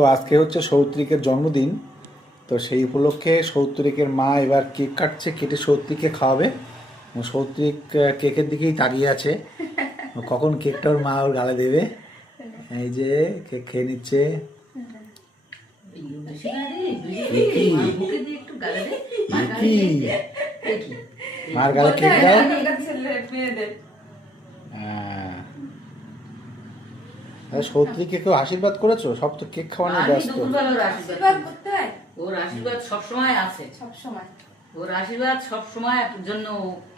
তো আজকে হচ্ছে সৌত্রিকের জন্মদিন, তো সেই উপলক্ষে সৌত্রিকের মা এবার কেক কাটছে, কেটে সৌত্রিককে খাওয়াবে। সৌত্রিক কেকের দিকেই তাকিয়ে আছে, কখন কেকটা ওর মা ওর গালে দেবে। এই যে কেক খেয়ে নিচ্ছে। মার গালে কেক দাও। সৌত্রিককে কেউ আশীর্বাদ করেছো? সব তো কেক খাওয়ানো ব্যস্ত। ওর আশীর্বাদ সবসময় আছে, সবসময় ওর আশীর্বাদ সবসময় জন্য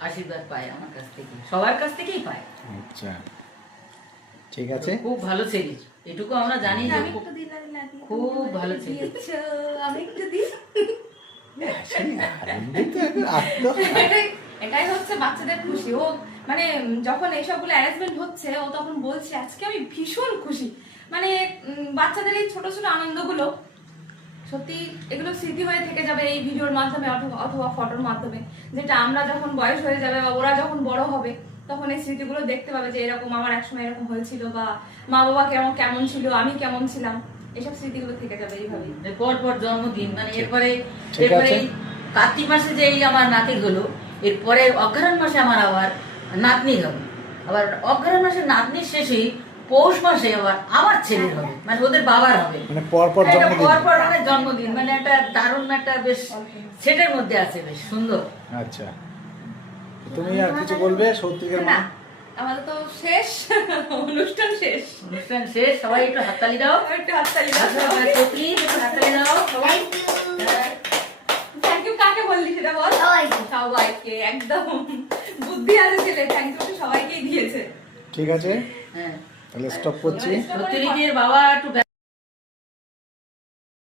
আশীর্বাদ পায় আমার কাছ থেকে, সবার কাছ থেকেই পায়। আচ্ছা ঠিক আছে, খুব ভালো ছেলে, এটুকু আমরা জানি যে খুব ভালো ছেলে। আমি একটু দিই। এটাই হচ্ছে বাচ্চাদের খুশি। ও মানে যখন এইসবগুলো অ্যারেঞ্জমেন্ট হচ্ছে ও তখন বলছে আজকে আমি ভীষণ খুশি। মানে বাচ্চাদের এই ছোট ছোট আনন্দগুলো সত্যি এগুলো স্মৃতি হয়ে থেকে যাবে এই ভিডিওর মাধ্যমে অথবা ফটোর মাধ্যমে, যেটা আমরা যখন বয়স হয়ে যাবে বা ওরা যখন বড় হবে তখন এই স্মৃতিগুলো দেখতে পাবে যে এরকম আমার একসময় এরকম হয়েছিল, বা মা বাবা কেমন ছিল, আমি কেমন ছিলাম, এসব স্মৃতিগুলো থেকে যাবে এইভাবে। পর পর জন্মদিন, মানে এরপরে কার্তিক মাসে যে আমার নাতি হলো, এরপরে অগ্রহায়ণ মাসে আমার আবার নাতনি হবে, আবার অগ্রহায়ণ মাসে নাতনির শেষে পৌষ মাসে আবার আমার ছেলে হবে, মানে ওদের বাবার হবে, মানে পরপর জন্মদিন, মানে একটা দারুণ একটা বেশ সেটের মধ্যে আছে, বেশ সুন্দর। আচ্ছা তুমি আর কিছু বলবে সৌত্রিকের মা? আমাদের তো শেষ, অনুষ্ঠান শেষ। সবাই একটু হাততালি দাও, একটু হাততালি দাও, হাততালি দাও। থ্যাংক ইউ কাকে বললি সেটা বল? সবাইকে, একদম বুদ্ধি আছে ছেলে, থ্যাংক ইউ সবাইকেই দিয়েছে। ঠিক আছে, হ্যাঁ তাহলে স্টপ করছি। সৌত্রিকের বাবা একটু